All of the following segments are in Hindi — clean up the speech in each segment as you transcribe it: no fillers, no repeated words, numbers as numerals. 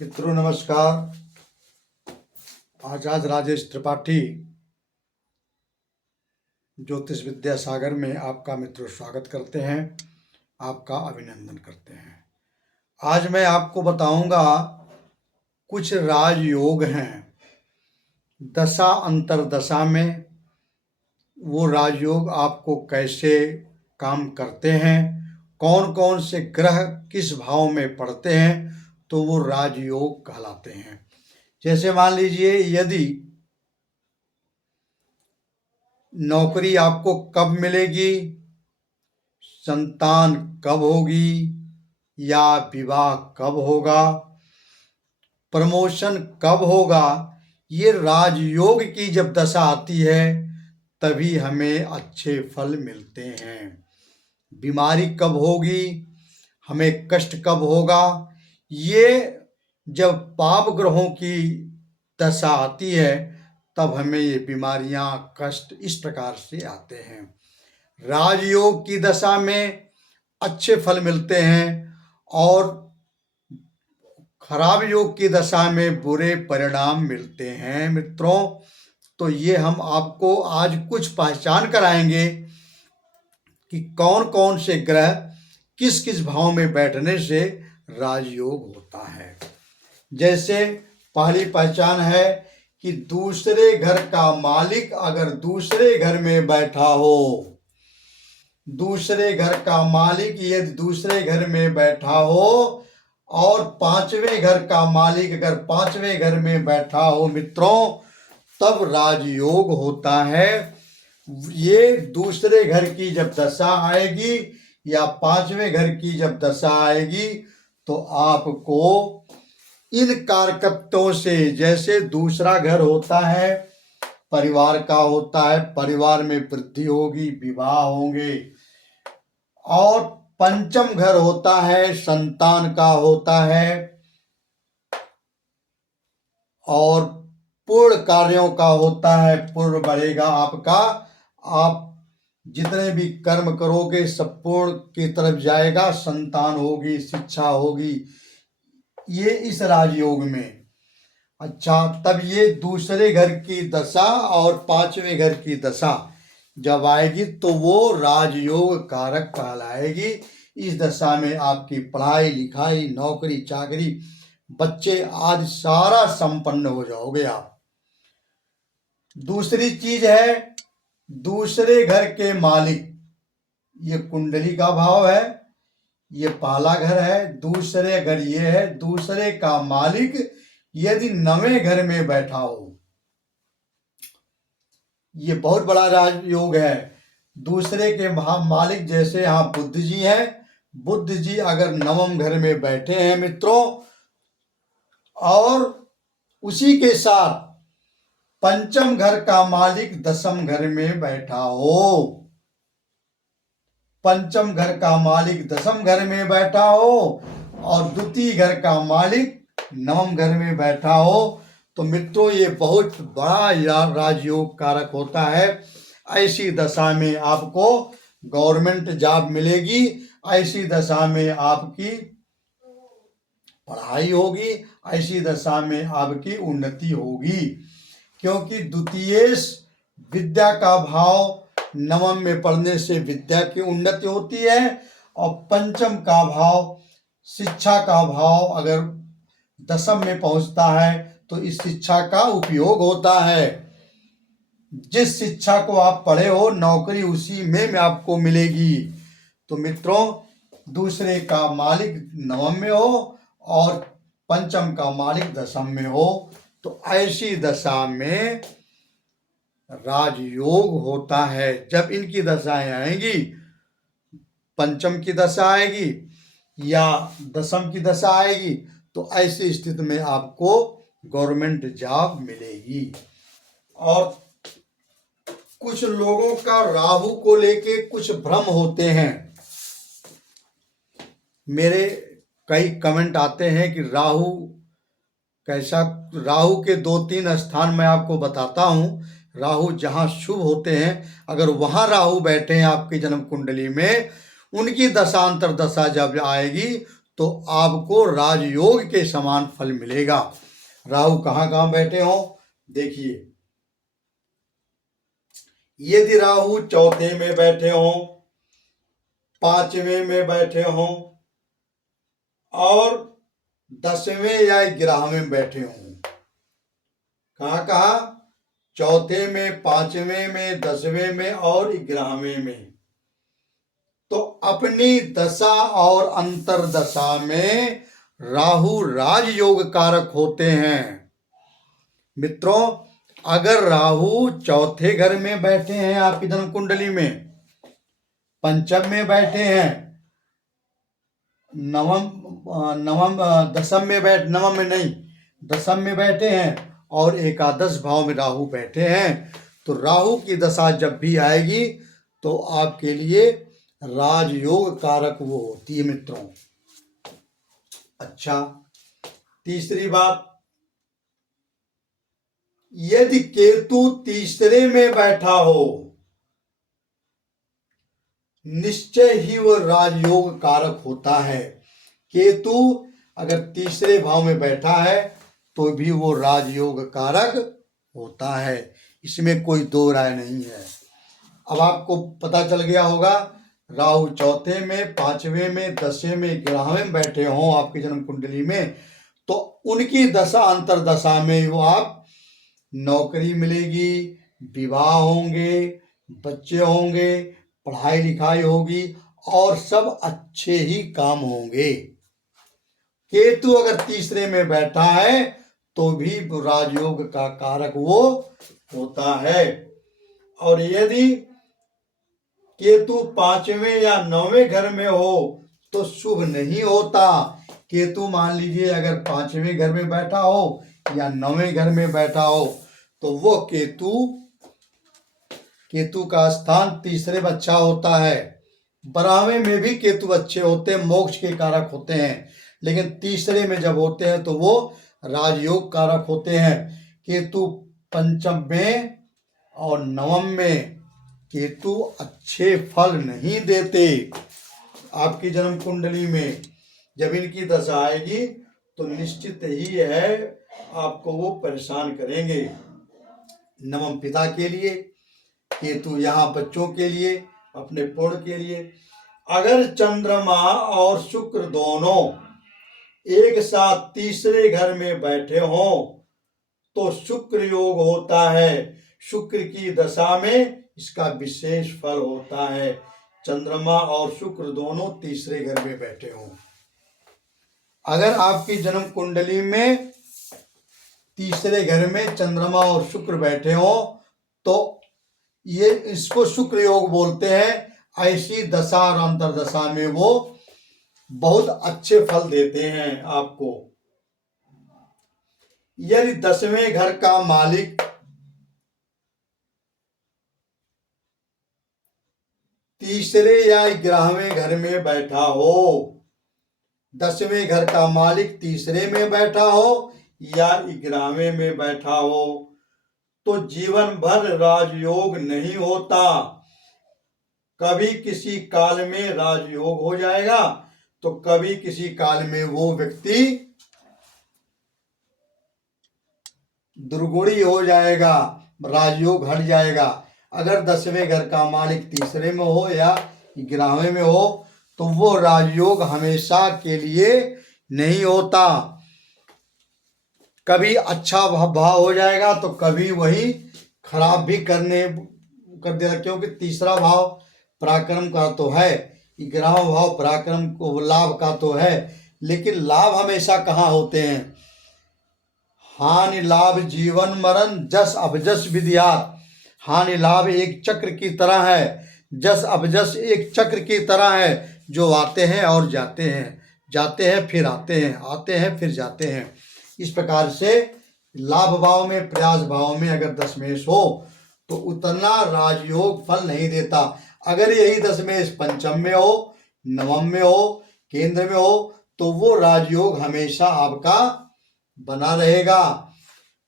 मित्रों नमस्कार। आचार्य राजेश त्रिपाठी ज्योतिष विद्या सागर में आपका मित्रों स्वागत करते हैं, आपका अभिनंदन करते हैं। आज मैं आपको बताऊंगा कुछ राजयोग हैं दशा अंतरदशा में। वो राजयोग आपको कैसे काम करते हैं, कौन कौन से ग्रह किस भाव में पड़ते हैं, तो वो राजयोग कहलाते हैं। जैसे मान लीजिए यदि नौकरी आपको कब मिलेगी, संतान कब होगी, या विवाह कब होगा, प्रमोशन कब होगा, ये राजयोग की जब दशा आती है तभी हमें अच्छे फल मिलते हैं। बीमारी कब होगी, हमें कष्ट कब होगा, ये जब पाप ग्रहों की दशा आती है तब हमें ये बीमारियां कष्ट इस प्रकार से आते हैं। राजयोग की दशा में अच्छे फल मिलते हैं और खराब योग की दशा में बुरे परिणाम मिलते हैं। मित्रों, तो ये हम आपको आज कुछ पहचान कराएंगे कि कौन कौन से ग्रह किस किस भाव में बैठने से राजयोग होता है। जैसे पहली पहचान है कि दूसरे घर का मालिक अगर दूसरे घर में बैठा हो, दूसरे घर का मालिक यदि दूसरे घर में बैठा हो और पांचवें घर का मालिक अगर पांचवें घर में बैठा हो मित्रों, तब राजयोग होता है। ये दूसरे घर की जब दशा आएगी या पांचवें घर की जब दशा आएगी तो आपको इन कारकत्वों से, जैसे दूसरा घर होता है परिवार का होता है, परिवार में वृद्धि होगी, विवाह होंगे, और पंचम घर होता है संतान का होता है, और पूर्ण कार्यों का होता है, पूर्ण बढ़ेगा आपका। आप जितने भी कर्म करोगे सब पूर्ण की तरफ जाएगा, संतान होगी, शिक्षा होगी, ये इस राजयोग में। अच्छा, तब ये दूसरे घर की दशा और पांचवें घर की दशा जब आएगी तो वो राजयोग कारक कहलाएगी। इस दशा में आपकी पढ़ाई लिखाई, नौकरी चाकरी, बच्चे आदि सारा संपन्न हो जाओगे आप। दूसरी चीज है दूसरे घर के मालिक, ये कुंडली का भाव है, ये पहला घर है। दूसरे घर ये है दूसरे का मालिक यदि नवें घर में बैठा हो, ये बहुत बड़ा राजयोग है। दूसरे के मालिक जैसे यहाँ बुध जी हैं, बुध जी अगर नवम घर में बैठे हैं मित्रों, और उसी के साथ पंचम घर का मालिक दसम घर में बैठा हो, पंचम घर का मालिक दसम घर में बैठा हो और द्वितीय घर का मालिक नवम घर में बैठा हो, तो मित्रों ये बहुत बड़ा राजयोग कारक होता है। ऐसी दशा में आपको गवर्नमेंट जॉब मिलेगी, ऐसी दशा में आपकी पढ़ाई होगी, ऐसी दशा में आपकी उन्नति होगी। क्योंकि द्वितीय विद्या का भाव नवम में पढ़ने से विद्या की उन्नति होती है, और पंचम का भाव शिक्षा का भाव अगर दसम में पहुंचता है तो इस शिक्षा का उपयोग होता है। जिस शिक्षा को आप पढ़े हो नौकरी उसी में आपको मिलेगी। तो मित्रों, दूसरे का मालिक नवम में हो और पंचम का मालिक दसम में हो, तो ऐसी दशा में राजयोग होता है। जब इनकी दशाएं आएंगी, पंचम की दशा आएगी या दसम की दशा आएगी, तो ऐसी स्थिति में आपको गवर्नमेंट जॉब मिलेगी। और कुछ लोगों का राहु को लेके कुछ भ्रम होते हैं। मेरे कई कमेंट आते हैं कि राहु कैसा, राहु के 2-3 स्थान मैं आपको बताता हूँ। राहु जहाँ शुभ होते हैं, अगर वहाँ राहु बैठे हैं आपकी जन्म कुंडली में, उनकी दशांतर दशा जब आएगी तो आपको राजयोग के समान फल मिलेगा। राहु कहाँ कहाँ बैठे हो देखिए, यदि राहु चौथे में बैठे हो, पांचवें में बैठे हो और 10वें या 11वें में बैठे हो, कहाँ कहाँ, चौथे में, पांचवें में, 10वें में और 11वें में, तो अपनी दशा और अंतरदशा में राहु राजयोग कारक होते हैं। मित्रों, अगर राहु चौथे घर में बैठे हैं आपकी जन्म कुंडली में, पंचम में बैठे हैं, दसम में बैठे हैं और एकादश भाव में राहु बैठे हैं, तो राहु की दशा जब भी आएगी तो आपके लिए राजयोग कारक वो होती है मित्रों। अच्छा, तीसरी बात, यदि केतु तीसरे में बैठा हो, निश्चय ही वो राजयोग कारक होता है। केतु अगर तीसरे भाव में बैठा है तो भी वो राजयोग कारक होता है, इसमें कोई दो राय नहीं है। अब आपको पता चल गया होगा, राहु चौथे में, पांचवें में, 10वें में, 11वें में बैठे हों आपकी जन्म कुंडली में, तो उनकी दशा अंतरदशा में वो आप नौकरी मिलेगी, विवाह होंगे, बच्चे होंगे, पढ़ाई लिखाई होगी और सब अच्छे ही काम होंगे। केतु अगर तीसरे में बैठा है तो भी राजयोग का कारक वो होता है। और यदि केतु पांचवें या 9वें घर में हो तो शुभ नहीं होता। केतु मान लीजिए अगर पांचवें घर में बैठा हो या 9वें घर में बैठा हो तो वो केतु का स्थान तीसरे में अच्छा होता है। 12वें में भी केतु अच्छे होते हैं, मोक्ष के कारक होते हैं, लेकिन तीसरे में जब होते हैं तो वो राजयोग कारक होते हैं। केतु पंचम में और नवम में केतु अच्छे फल नहीं देते। आपकी जन्म कुंडली में जब इनकी दशा आएगी तो निश्चित ही है आपको वो परेशान करेंगे। नवम पिता के लिए, केतु यहाँ बच्चों के लिए, अपने पुण्य के लिए। अगर चंद्रमा और शुक्र दोनों एक साथ तीसरे घर में बैठे हों तो शुक्र योग होता है। शुक्र की दशा में इसका विशेष फल होता है। चंद्रमा और शुक्र दोनों तीसरे घर में बैठे हों। अगर आपकी जन्म कुंडली में तीसरे घर में चंद्रमा और शुक्र बैठे हों तो ये इसको शुक्र योग बोलते हैं। ऐसी दशा और अंतरदशा में वो बहुत अच्छे फल देते हैं आपको। यदि 10वें घर का मालिक तीसरे या 11वें घर में बैठा हो, 10वें घर का मालिक तीसरे में बैठा हो या 11वें में बैठा हो तो जीवन भर राजयोग नहीं होता। कभी किसी काल में राजयोग हो जाएगा तो कभी किसी काल में वो व्यक्ति दुर्गुणी हो जाएगा, राजयोग हट जाएगा। अगर 10वें घर का मालिक तीसरे में हो या 11वें में हो तो वो राजयोग हमेशा के लिए नहीं होता। कभी अच्छा भाव हो जाएगा तो कभी वही खराब भी कर देगा, क्योंकि तीसरा भाव पराक्रम का तो है, 11वां भाव पराक्रम को लाभ का तो है, लेकिन लाभ हमेशा कहाँ होते हैं? हानि लाभ जीवन मरण जस अभजस विधियात। हानि लाभ एक चक्र की तरह है, जस अभजस एक चक्र की तरह है, जो आते हैं और जाते हैं, जाते हैं फिर आते हैं, आते हैं फिर जाते हैं। इस प्रकार से लाभ भाव में, प्रयास भाव में अगर दशमेश हो तो उतना राजयोग फल नहीं देता। अगर यही दशमेश पंचम में हो, नवम में हो, केंद्र में हो तो वो राजयोग हमेशा आपका बना रहेगा।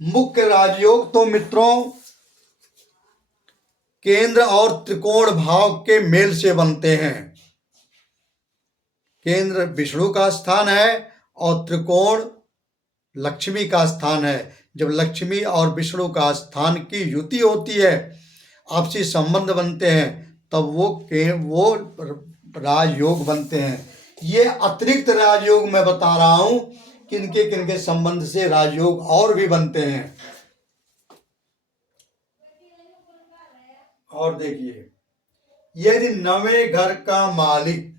मुख्य राजयोग तो मित्रों केंद्र और त्रिकोण भाव के मेल से बनते हैं। केंद्र विष्णु का स्थान है और त्रिकोण लक्ष्मी का स्थान है। जब लक्ष्मी और विष्णु का स्थान की युति होती है, आपसी संबंध बनते हैं, तब वो राजयोग बनते हैं। ये अतिरिक्त राजयोग मैं बता रहा हूं, किनके किनके संबंध से राजयोग और भी बनते हैं। और देखिए, यदि नवे घर का मालिक,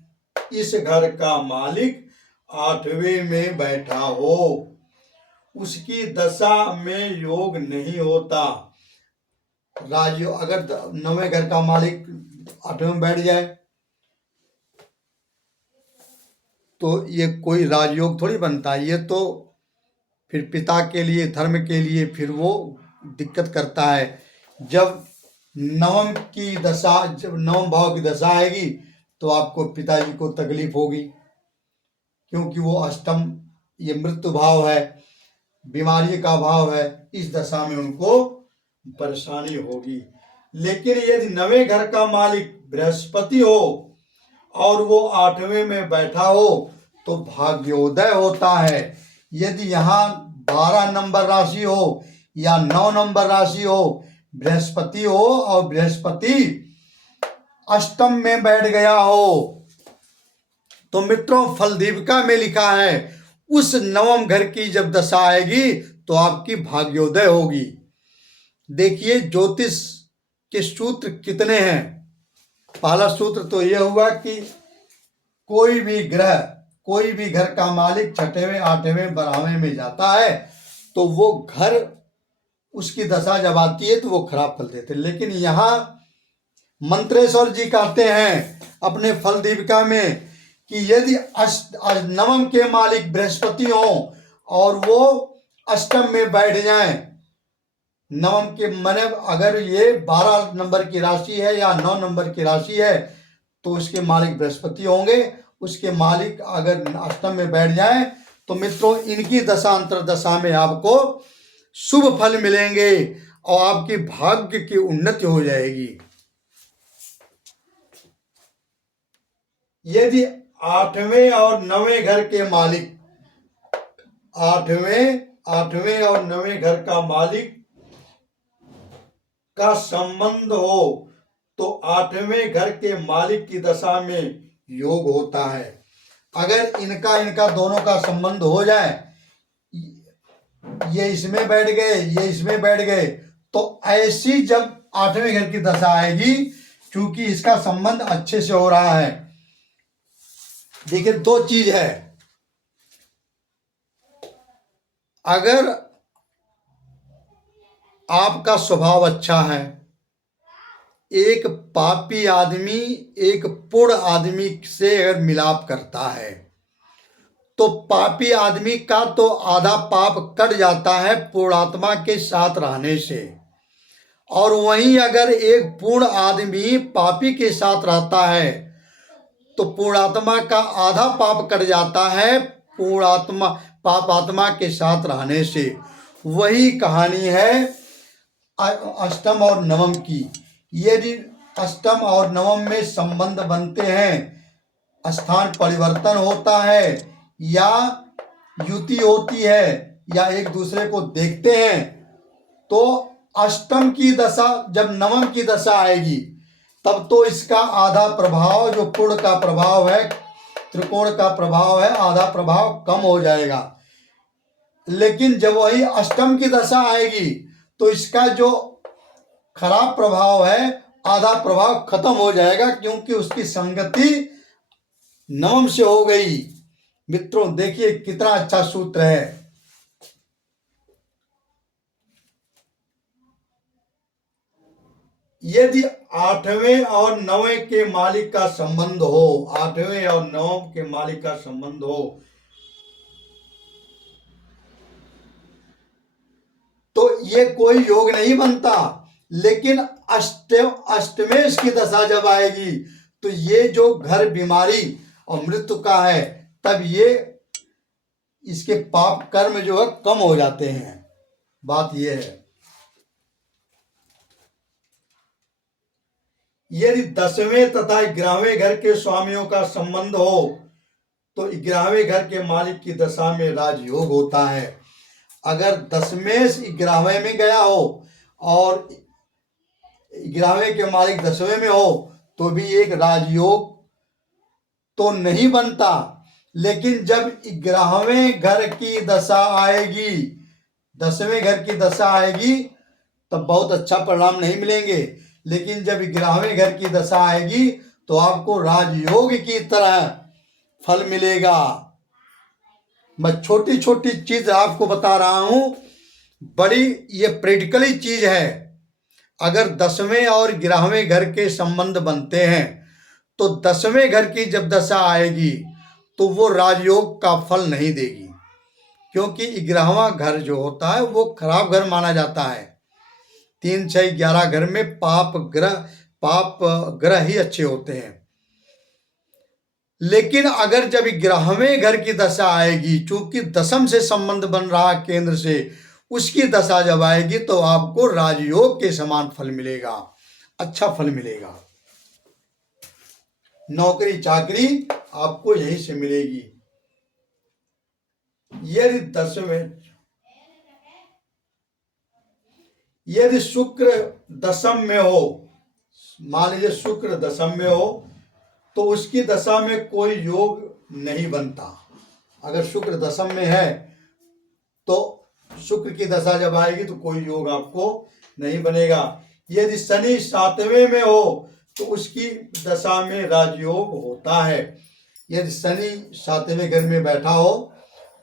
इस घर का मालिक 8वें में बैठा हो, उसकी दशा में योग नहीं होता। राजयोग, अगर नवे घर का मालिक 8वें में बैठ जाए तो ये कोई राजयोग थोड़ी बनता है। ये तो फिर पिता के लिए, धर्म के लिए फिर वो दिक्कत करता है। जब नवम की दशा, जब नवम भाव की दशा आएगी तो आपको पिताजी को तकलीफ होगी, क्योंकि वो अष्टम, ये मृत्यु भाव है, बीमारी का भाव है। इस दशा में उनको परेशानी होगी। लेकिन यदि नवे घर का मालिक बृहस्पति हो और वो 8वें में बैठा हो तो भाग्योदय होता है। यदि यहाँ 12 नंबर राशि हो या 9 नंबर राशि हो, बृहस्पति हो और बृहस्पति अष्टम में बैठ गया हो, तो मित्रों फलदीपिका में लिखा है उस नवम घर की जब दशा आएगी तो आपकी भाग्योदय होगी। देखिए ज्योतिष के सूत्र कितने हैं। पहला सूत्र तो यह हुआ कि कोई भी ग्रह, कोई भी घर का मालिक 6वें, 8वें, 12वें में जाता है तो वो घर, उसकी दशा जब आती है तो वो खराब फल देते। लेकिन यहाँ मंत्रेश्वर जी कहते हैं अपने फल दीपिका में कि यदि नवम के मालिक बृहस्पति हो और वो अष्टम में बैठ जाएं, नवम के माने अगर ये 12 नंबर की राशि है या 9 नंबर की राशि है तो उसके मालिक बृहस्पति होंगे। उसके मालिक अगर अष्टम में बैठ जाएं तो मित्रों इनकी दशांतर दशा में आपको शुभ फल मिलेंगे और आपकी भाग्य की उन्नति हो जाएगी। यदि 8वें और 9वें घर के मालिक, 8वें और 9वें घर का मालिक का संबंध हो तो 8वें घर के मालिक की दशा में योग होता है। अगर इनका दोनों का संबंध हो जाए, ये इसमें बैठ गए, ये इसमें बैठ गए, तो ऐसी जब 8वें घर की दशा आएगी, क्योंकि इसका संबंध अच्छे से हो रहा है। देखिए दो चीज है, अगर आपका स्वभाव अच्छा है, एक पापी आदमी एक पुण्य आदमी से अगर मिलाप करता है तो पापी आदमी का तो आधा पाप कट जाता है पूर्णात्मा के साथ रहने से, और वहीं अगर एक पूर्ण आदमी पापी के साथ रहता है तो पूर्णात्मा का आधा पाप कट जाता है पूर्णात्मा पापात्मा के साथ रहने से। वही कहानी है अष्टम और नवम की। यदि अष्टम और नवम में संबंध बनते हैं, स्थान परिवर्तन होता है या युति होती है या एक दूसरे को देखते हैं, तो अष्टम की दशा जब नवम की दशा आएगी तब तो इसका आधा प्रभाव, जो पूर्ण का प्रभाव है, त्रिकोण का प्रभाव है, आधा प्रभाव कम हो जाएगा। लेकिन जब वही अष्टम की दशा आएगी तो इसका जो खराब प्रभाव है, आधा प्रभाव खत्म हो जाएगा, क्योंकि उसकी संगति नवम से हो गई। मित्रों देखिए कितना अच्छा सूत्र है। यदि 8वें और 9वें के मालिक का संबंध हो, 8वें और 9वें के मालिक का संबंध हो, तो ये कोई योग नहीं बनता। लेकिन अष्टमें इसकी दशा जब आएगी तो ये जो घर बीमारी और मृत्यु का है, तब ये इसके पाप कर्म जो है कम हो जाते हैं। बात ये है। यदि 10वें तथा 11वें घर के स्वामियों का संबंध हो तो 11वें घर के मालिक की दशा में राजयोग होता है। अगर 10वें से 11वें में गया हो और 11वें के मालिक 10वें में हो तो भी एक राजयोग तो नहीं बनता। लेकिन जब 11वें घर की दशा आएगी, 10वें घर की दशा आएगी, तब बहुत अच्छा परिणाम नहीं मिलेंगे। लेकिन जब 11वें घर की दशा आएगी तो आपको राजयोग की तरह फल मिलेगा। मैं छोटी छोटी चीज आपको बता रहा हूं, बड़ी ये प्रैक्टिकली चीज है। अगर 10वें और 11वें घर के संबंध बनते हैं तो 10वें घर की जब दशा आएगी तो वो राजयोग का फल नहीं देगी, क्योंकि 11वां घर जो होता है वो खराब घर माना जाता है। 3, 6, 11 घर में पाप ग्रह ही अच्छे होते हैं। लेकिन अगर जब 11वें घर की दशा आएगी, चूंकि दशम से संबंध बन रहा केंद्र से, उसकी दशा जब आएगी तो आपको राजयोग के समान फल मिलेगा, अच्छा फल मिलेगा। नौकरी चाकरी आपको यहीं से मिलेगी। यदि शुक्र दशम में हो, मान लीजिए शुक्र दशम में हो, तो उसकी दशा में कोई योग नहीं बनता। अगर शुक्र दशम में है तो शुक्र की दशा जब आएगी तो कोई योग आपको नहीं बनेगा। यदि शनि 7वें में हो तो उसकी दशा में राजयोग होता है। यदि शनि 7वें घर में बैठा हो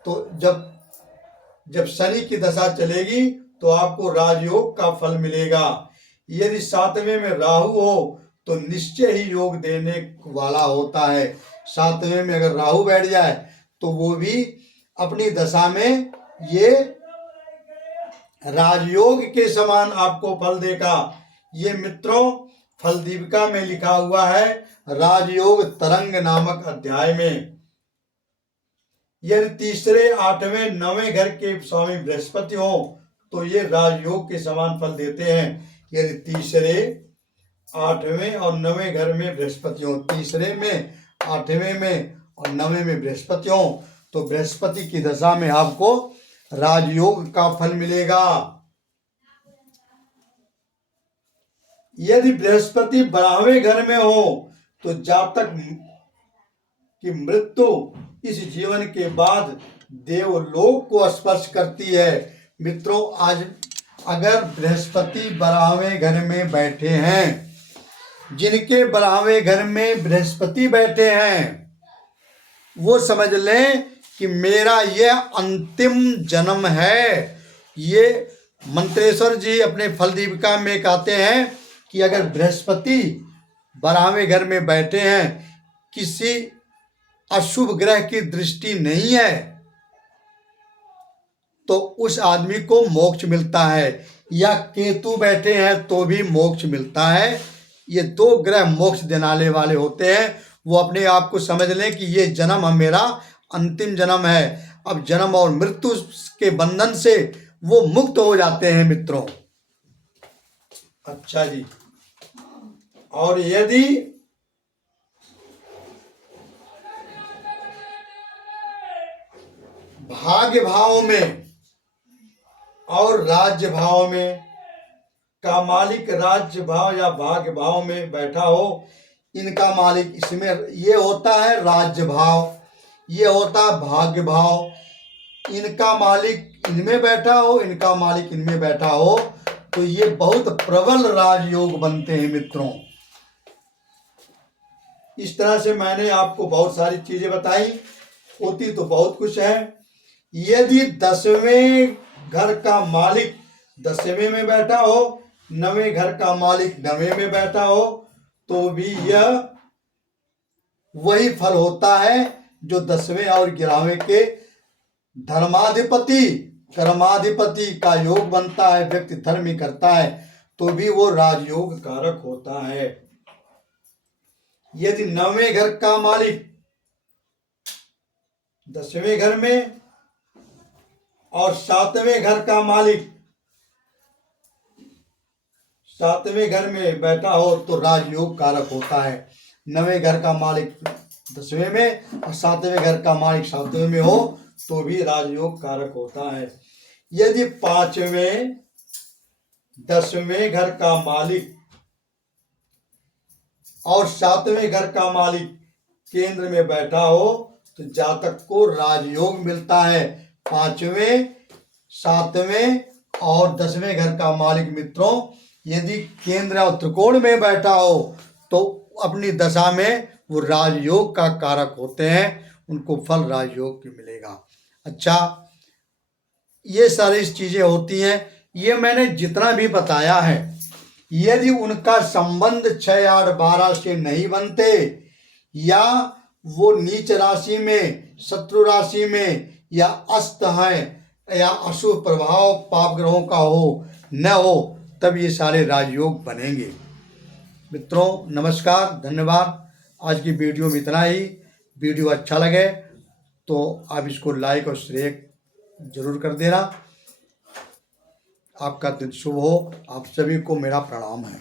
तो जब शनि की दशा चलेगी तो आपको राजयोग का फल मिलेगा। यदि 7वें में राहु हो तो निश्चय ही योग देने वाला होता है। 7वें में अगर राहु बैठ जाए तो वो भी अपनी दशा में ये राजयोग के समान आपको फल देगा। ये मित्रों फल दीपिका में लिखा हुआ है, राजयोग तरंग नामक अध्याय में। यदि तीसरे, 8वें, 9वें घर के स्वामी बृहस्पति हो तो ये राजयोग के समान फल देते हैं। यदि तीसरे, 8वें और 9वें घर में बृहस्पति हो, तीसरे में, 8वें में और 9वें में बृहस्पति हो तो बृहस्पति की दशा में आपको राजयोग का फल मिलेगा। यदि बृहस्पति 12वें घर में हो तो जातक की मृत्यु इस जीवन के बाद देवलोक को स्पर्श करती है। मित्रों, आज अगर बृहस्पति 12वें घर में बैठे हैं, जिनके 12वें घर में बृहस्पति बैठे हैं, वो समझ लें कि मेरा यह अंतिम जन्म है। ये मंत्रेश्वर जी अपने फल दीपिका में कहते हैं कि अगर बृहस्पति 12वें घर में बैठे हैं, किसी अशुभ ग्रह की दृष्टि नहीं है, तो उस आदमी को मोक्ष मिलता है। या केतु बैठे हैं तो भी मोक्ष मिलता है। ये 2 ग्रह मोक्ष देने वाले होते हैं। वो अपने आप को समझ लें कि ये जन्म मेरा अंतिम जन्म है। अब जन्म और मृत्यु के बंधन से वो मुक्त हो जाते हैं मित्रों। अच्छा जी, और यदि भाग्य भाव में और राज्य भाव में का मालिक राज्य भाव या भाग्य भाव में बैठा हो, इनका मालिक इसमें ये होता है राज्य भाव, ये होता है भाग्य भाव, इनका मालिक इनमें बैठा हो, इनका मालिक इनमें बैठा हो, तो ये बहुत प्रबल राजयोग बनते हैं मित्रों। इस तरह से मैंने आपको बहुत सारी चीजें बताई, होती तो बहुत कुछ है। यदि 10वें घर का मालिक 10वें में बैठा हो, 9वें घर का मालिक 9वें में बैठा हो, तो भी यह वही फल होता है जो 10वें और 11वें के धर्माधिपति कर्माधिपति का योग बनता है। व्यक्ति धर्म ही करता है तो भी वो राजयोग कारक होता है। यदि 9वें घर का मालिक 10वें घर में और 7वें घर का मालिक 7वें घर में बैठा हो तो राजयोग कारक होता है। 9वें घर का मालिक 10वें में और 7वें घर का मालिक 7वें में हो तो भी राजयोग कारक होता है। यदि 5वें 10वें घर का मालिक और 7वें घर का मालिक केंद्र में बैठा हो तो जातक को राजयोग मिलता है। 5वें 7वें और 10वें घर का मालिक मित्रों यदि केंद्र और त्रिकोण में बैठा हो तो अपनी दशा में वो राजयोग का कारक होते हैं, उनको फल राजयोग की मिलेगा। अच्छा, ये सारी चीजें होती हैं। ये मैंने जितना भी बताया है, यदि उनका संबंध 6, 8, 12 से नहीं बनते या वो नीच राशि में, शत्रु राशि में या अस्त है या अशुभ प्रभाव पाप ग्रहों का हो न हो तब ये सारे राजयोग बनेंगे। मित्रों नमस्कार, धन्यवाद। आज की वीडियो में इतना ही। वीडियो अच्छा लगे तो आप इसको लाइक और शेयर जरूर कर देना। आपका दिन शुभ हो। आप सभी को मेरा प्रणाम है।